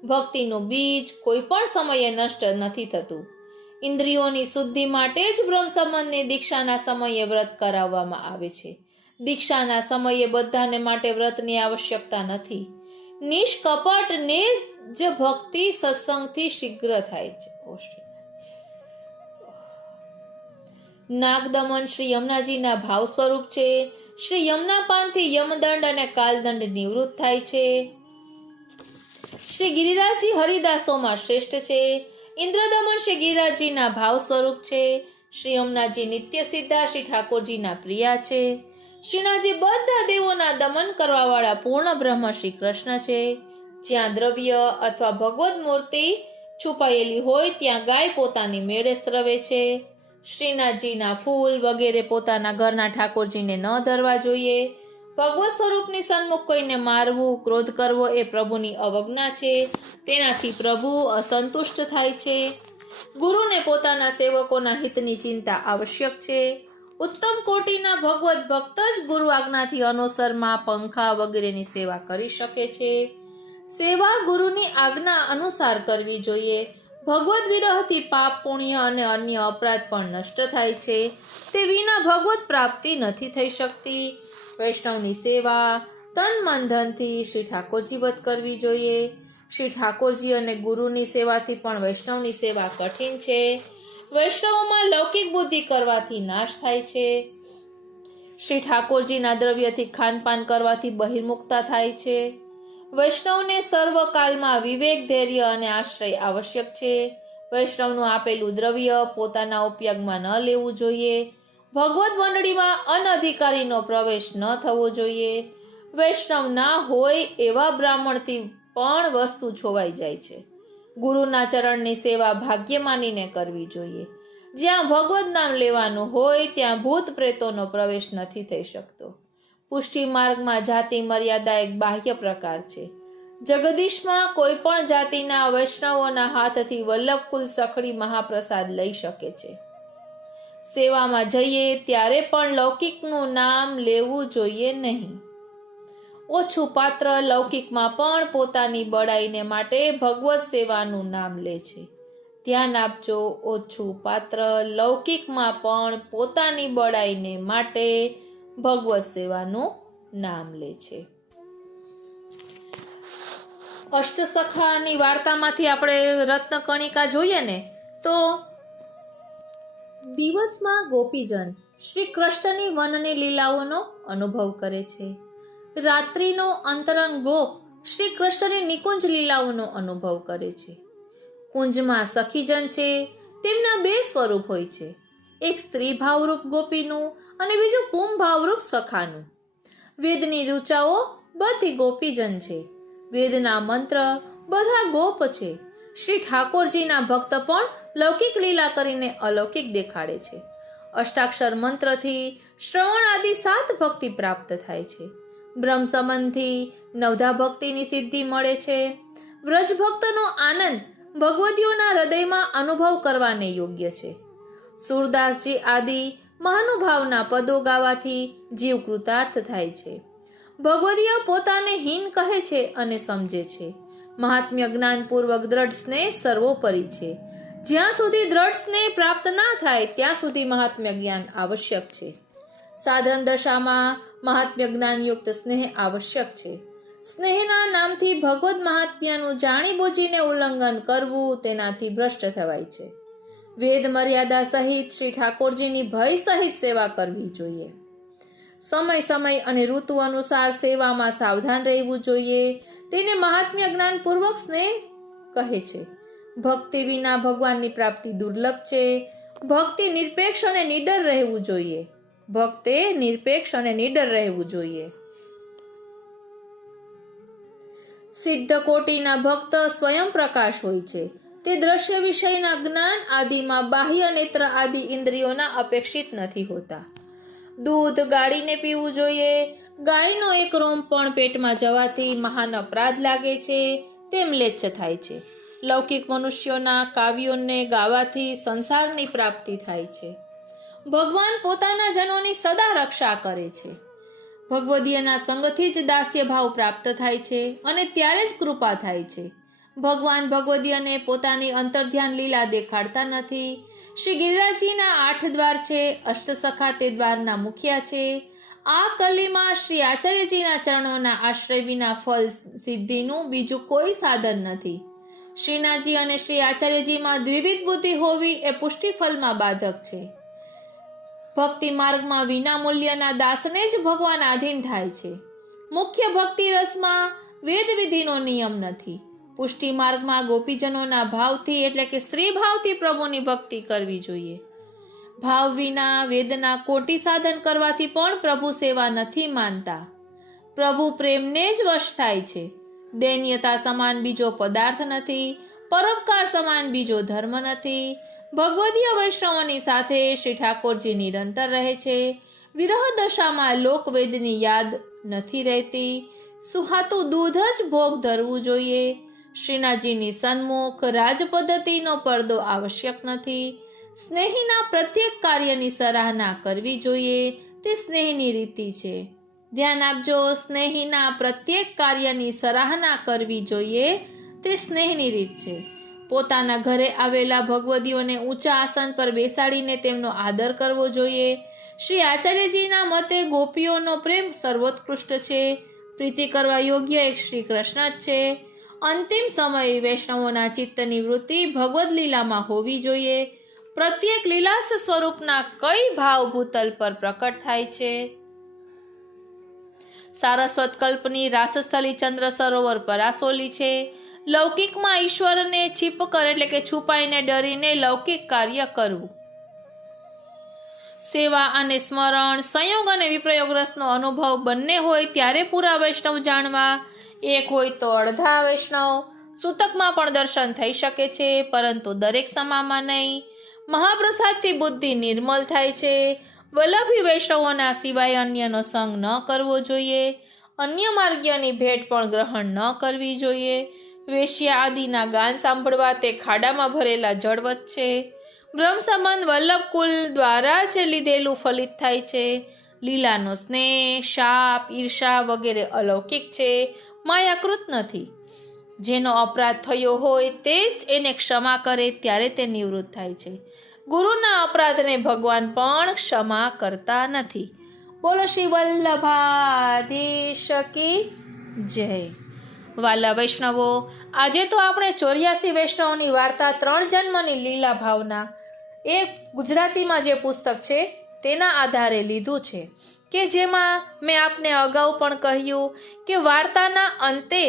ભક્તિનું બીજ કોઈ પણ સમયે નષ્ટ નથી થતું. ઇન્દ્રિયોની શુદ્ધિ માટે જ બ્રહ્મ સંબંધની દીક્ષાના સમયે વ્રત કરાવવામાં આવે છે. દીક્ષાના સમયે બધાને માટે વ્રતની આવશ્યકતા નથી. નિષ્કપટ ને જ ભક્તિ સત્સંગથી શીઘ્ર થાય છે. નાગદમન શ્રી યમુનાજીના ભાવ સ્વરૂપ છે. શ્રી યમુનાપાનથી યમદંડ અને કાલદંડ નિવૃત્ત થાય છે. શ્રી ગિરિરાજજી હરિદાસોમાં શ્રેષ્ઠ છે. ઇન્દ્રદમન શ્રી ગિરિરાજજીના ભાવ સ્વરૂપ છે. શ્રી યમુનાજી નિત્ય સિદ્ધા શ્રી ઠાકોરજીના પ્રિયા છે. શ્રીનાજી બધા દેવોના દમન કરવા વાળા પૂર્ણ બ્રહ્મ શ્રી કૃષ્ણ છે. જ્યાં દ્રવ્ય અથવા ભગવદ મૂર્તિ છુપાયેલી હોય ત્યાં ગાય પોતાની મેળે સ્ત્રવે છે. શ્રીનાથજીના ફૂલ વગેરે પોતાના ઘરના ઠાકોરજીને ન ધરવા જોઈએ. ભગવત સ્વરૂપની સન્મુખ કોઈને મારવું, ક્રોધ કરવો એ પ્રભુની અવજ્ઞા છે. તેનાથી પ્રભુ અસંતુષ્ટ થાય છે. ગુરુને પોતાના સેવકોના હિતની ચિંતા આવશ્યક છે. ઉત્તમ કોટીના ભગવત ભક્ત જ ગુરુ આજ્ઞાથી અનુસરમાં પંખા વગેરેની સેવા કરી શકે છે. સેવા ગુરુની આજ્ઞા અનુસાર કરવી જોઈએ. ભગવદ વિરહથી પાપ પુણ્ય અને અન્ય અપરાધ પણ નષ્ટ થાય છે. તે વિના ભગવત પ્રાપ્તિ નથી થઈ શકતી. વૈષ્ણવની સેવા તન મન ધનથી શ્રી ઠાકોરજી વત કરવી જોઈએ. શ્રી ઠાકોરજી અને ગુરુની સેવાથી પણ વૈષ્ણવની સેવા કઠિન છે. વૈષ્ણવોમાં લૌકિક બુદ્ધિ કરવાથી નાશ થાય છે. શ્રી ઠાકોરજીના દ્રવ્યથી ખાનપાન કરવાથી બહિર્મુખતા થાય છે. વૈષ્ણવને સર્વકાલમાં વિવેક, ધૈર્ય અને આશ્રય આવશ્યક છે. વૈષ્ણવનું આપેલું દ્રવ્ય પોતાના ઉપયોગમાં ન લેવું જોઈએ. ભગવત મંડળીમાં અનધિકારીનો પ્રવેશ ન થવો જોઈએ. વૈષ્ણવ ના હોય એવા બ્રાહ્મણથી પણ વસ્તુ છોવાઈ જાય છે. ગુરુના ચરણની સેવા ભાગ્ય માનીને કરવી જોઈએ. જ્યાં ભગવત નામ લેવાનું હોય ત્યાં ભૂત પ્રેતોનો પ્રવેશ નથી થઈ શકતો. પુષ્ટિ માર્ગમાં જાતિ મર્યાદા એક બાહ્ય પ્રકાર છે. જગદીશમાં કોઈ પણ જાતિના વૈષ્ણવોના હાથથી વલ્લભકુલ સખડી મહાપ્રસાદ લઈ શકે છે. સેવામાં જઈએ ત્યારે પણ લૌકિકનું નામ લેવું જોઈએ નહીં. ઓછું પાત્ર લૌકિકમાં પણ પોતાની બળાઈને માટે ભગવત સેવાનું નામ લે છે. ધ્યાન આપજો, ઓછું પાત્ર લૌકિકમાં પણ પોતાની બળાઈને માટે ભગવત સેવાનું નામ લે છે. અષ્ટસખાની વાર્તામાંથી આપણે રત્નકણિકા જોઈએ ને તો દિવસમાં ગોપીજન શ્રી કૃષ્ણની વનની લીલાઓનો અનુભવ કરે છે. રાત્રિનો અંતરંગ ગોપ શ્રી કૃષ્ણની નિકુંજ લીલાઓનો અનુભવ કરે છે. કુંજમાં સખીજન છે. તેમના 2 સ્વરૂપ હોય છે. એક સ્ત્રી ભાવરૂપ ગોપીનું અને બીજું પુમ ભાવરૂપ સખાનું. વેદની ઋચાઓ બધી ગોપીજન છે. વેદના મંત્ર બધા ગોપ છે. શ્રી ઠાકોરજીના ભક્ત પણ લૌકિક લીલા કરીને અલૌકિક દેખાડે છે. અષ્ટાક્ષર મંત્રથી શ્રવણ આદિ 7 ભક્તિ પ્રાપ્ત થાય છે. બ્રહ્મ સંબંધથી 9ધા ભક્તિની સિદ્ધિ મળે છે. વ્રજ ભક્તનો આનંદ ભગવતીઓના હૃદયમાં અનુભવ કરવાને યોગ્ય છે. સુરદાસજી આદિ મહાનુભાવના પદો ગાવાથી જીવ કૃતાર્થ થાય છે. ભગવદીય પોતાને હીન કહે છે અને સમજે છે. મહાત્મ્ય જ્ઞાનપૂર્વક દ્રઢ સ્નેહ સર્વોપરી છે. જ્યાં સુધી દ્રઢ સ્નેહ પ્રાપ્ત ના થાય ત્યાં સુધી મહાત્મ્ય જ્ઞાન આવશ્યક છે. સાધન દશામાં મહાત્મ્ય જ્ઞાનયુક્ત સ્નેહ આવશ્યક છે. સ્નેહના નામથી ભગવદ મહાત્મ્યનું જાણી બૂજીને ઉલ્લંઘન કરવું તેનાથી ભ્રષ્ટ થવાય છે. વેદ મર્યાદા સહિત શ્રી ઠાકોરજીની ભય સહિત સેવા કરવી જોઈએ. સમય અને ઋતુ અનુસાર સેવામાં સાવધાન રહેવું જોઈએ. તેને મહાત્મ્ય જ્ઞાન પૂર્વક સ્નેહ કહે છે. ભક્તિ વિના ભગવાનની પ્રાપ્તિ દુર્લભ છે. ભક્તિ નિરપેક્ષ અને નિડર રહેવું જોઈએ. ભક્તે નિરપેક્ષ અને નિડર રહેવું જોઈએ. સિદ્ધ કોટીના ભક્ત સ્વયં પ્રકાશ હોય છે. તે દ્રશ્ય વિષયના જ્ઞાન આદિમાં બાહ્ય નેત્ર આદિ ઇન્દ્રિયોના અપેક્ષિત નથી હોતા. દૂધ ગાળીને પીવું જોઈએ. ગાયનો એક રોમ પણ પેટમાં જવાથી મહાન અપરાધ લાગે છે તેમ લેચ્છ થાય છે. લૌકિક મનુષ્યોના કાવ્યોને ગાવાથી સંસારની પ્રાપ્તિ થાય છે. ભગવાન પોતાના જનોની સદા રક્ષા કરે છે. ભગવદીયના સંગથી જ દાસ્ય ભાવ પ્રાપ્ત થાય છે અને ત્યારે જ કૃપા થાય છે. ભગવાન ભગવદીયને પોતાની અંતર્ધ્યાન લીલા દેખાડતા નથી. શ્રી ગિરિરાજજીના 8 દ્વાર છે. અષ્ટસખા તે દ્વારના મુખિયા છે. આ કલીમાં શ્રી આચાર્યજીના ચરણોના આશ્રય વિના ફલ સિદ્ધિનું બીજું કોઈ સાધન નથી. શ્રીનાથજી અને શ્રી આચાર્યજીમાં દ્વિવિધ બુદ્ધિ હોવી એ પુષ્ટિ ફલમાં બાધક છે. ભક્તિ માર્ગમાં વિના મૂલ્યના દાસને જ ભગવાન આધીન થાય છે. મુખ્ય ભક્તિ રસમાં વેદ વિધિનો નિયમ નથી. પુષ્ટિ માર્ગમાં ગોપીજનોના ભાવથી એટલે કે સ્ત્રી ભાવથી પ્રભુની ભક્તિ કરવી જોઈએ. ભાવ વિના વેદના કોટી સાધન કરવાથી પણ પ્રભુ સેવા નથી માનતા. પ્રભુ પ્રેમને જ વશ થાય છે. દૈન્યતા સમાન બીજો પદાર્થ નથી. પરોપકાર સમાન બીજો ધર્મ નથી. ભગવદીય વૈષ્ણવોની સાથે શ્રી ઠાકોરજી નિરંતર રહે છે. વિરહ દશામાં લોકવેદની યાદ નથી રહેતી. સુહાતું દૂધ જ ભોગ ધરવું જોઈએ. શ્રીનાથજીની સન્મુખ રાજ પદ્ધતિનો પડદો આવશ્યક નથી. સ્નેહીના પ્રત્યેક કાર્યની સરાહના કરવી જોઈએ. તે સ્નેહની રીતિ છે. ધ્યાન આપજો, સ્નેહીના પ્રત્યેક કાર્યની સરાહના કરવી જોઈએ તે સ્નેહની રીત છે. પોતાના ઘરે આવેલા ભગવદીઓને ઊંચા આસન પર બેસાડીને તેમનો આદર કરવો જોઈએ. શ્રી આચાર્યજીના મતે ગોપીઓનો પ્રેમ સર્વોત્કૃષ્ટ છે. પ્રીતિ કરવા યોગ્ય એક શ્રી કૃષ્ણ જ છે. અંતિમ સમયે વૈષ્ણવોના ચિત્તની વૃત્તિ ભગવદ લીલામાં હોવી જોઈએ. પ્રત્યેક લીલાસ સ્વરૂપના કઈ ભાવ ભૂતલ પર પ્રકટ થાય છે. સારસ્વત કલ્પની રાસસ્થલી ચંદ્ર સરોવર પરાસોલી છે. લૌકિકમાં ઈશ્વરને છીપ કર એટલે કે છુપાઈને ડરીને લૌકિક કાર્ય કરવું. સેવા અને સ્મરણ, સંયોગ અને વિપ્રયોગ રસનો અનુભવ બંને હોય ત્યારે પૂરા વૈષ્ણવ જાણવા. એક હોય તો અડધા વૈષ્ણવ. સૂતકમાં પણ દર્શન થઈ શકે છે પરંતુ દરેક સમામાં નહીં. મહાપ્રસાદથી બુદ્ધિ નિર્મલ થાય છે. વલ્લભી વૈષ્ણવોના સિવાય અન્યનો સંગ ન કરવો જોઈએ. અન્ય માર્ગીયની ભેટ પણ ગ્રહણ ન કરવી જોઈએ. વેશ્યા આદિના ગાન સાંભળવા તે ખાડામાં ભરેલા જળવત છે. બ્રહ્મ સંબંધ વલ્લભ કુલ દ્વારા જ લીધેલું ફલિત થાય છે. લીલાનો સ્નેહ, શાપ, ઈર્ષા વગેરે અલૌકિક છે, માયાકૃત નથી. જેનો અપરાધ થયો હોય તે જ એને ક્ષમા કરે ત્યારે તે નિવૃત્ત થાય છે. ગુરુના અપરાધને ભગવાન પણ ક્ષમા કરતા નથી. બોલો શ્રી વલ્લભાધીશ કી જય. વાલા વૈષ્ણવો, આજે તો આપણે 84 વૈષ્ણવની વાર્તા 3 જન્મની લીલા ભાવના એ ગુજરાતીમાં જે પુસ્તક છે તેના આધારે લીધું છે કે જેમાં મેં આપને અગાઉ પણ કહ્યું કે વાર્તાના અંતે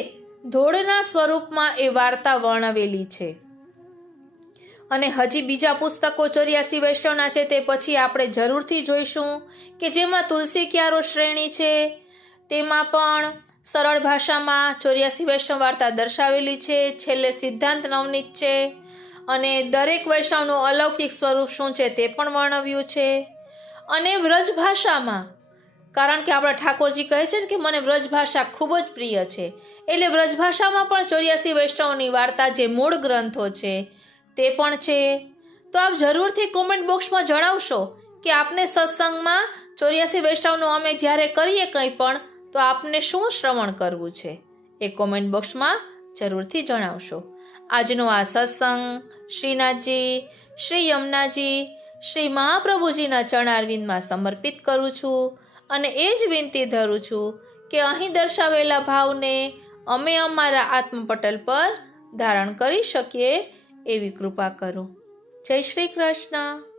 ધોળના સ્વરૂપમાં એ વાર્તા વર્ણવેલી છે. અને હજી બીજા પુસ્તકો 84 વૈષ્ણવના છે તે પછી આપણે જરૂરથી જોઈશું કે જેમાં તુલસી ક્યારો શ્રેણી છે તેમાં પણ સરળ ભાષામાં 84 વૈષ્ણવ વાર્તા દર્શાવેલી છે. છેલ્લે સિદ્ધાંત નવનીત છે અને દરેક વૈષ્ણવનું અલૌકિક સ્વરૂપ શું છે તે પણ વર્ણવ્યું છે. અને વ્રજ ભાષામાં, કારણ કે આપણા ઠાકોરજી કહે છે ને કે મને વ્રજ ભાષા ખૂબ જ પ્રિય છે, એટલે વ્રજ ભાષામાં પણ 84 વૈષ્ણવની વાર્તા જે મૂળ ગ્રંથો છે તે પણ છે. તો આપ જરૂરથી કોમેન્ટ બોક્સમાં જણાવશો કે આપને સત્સંગમાં 84 વૈષ્ણવનું અમે જ્યારે કરીએ કંઈ પણ તો આપને શું શ્રવણ કરવું છે એ કોમેન્ટ બોક્સમાં જરૂરથી જણાવશો. આજનો આ સત્સંગ શ્રીનાથજી, શ્રી યમુનાજી, શ્રી મહાપ્રભુજીના ચરણારવિંદમાં સમર્પિત કરું છું અને એ જ વિનંતી ધરું છું કે અહીં દર્શાવેલા ભાવને અમે અમારા આત્મપટલ પર ધારણ કરી શકીએ એવી કૃપા કરો. જય શ્રી કૃષ્ણ.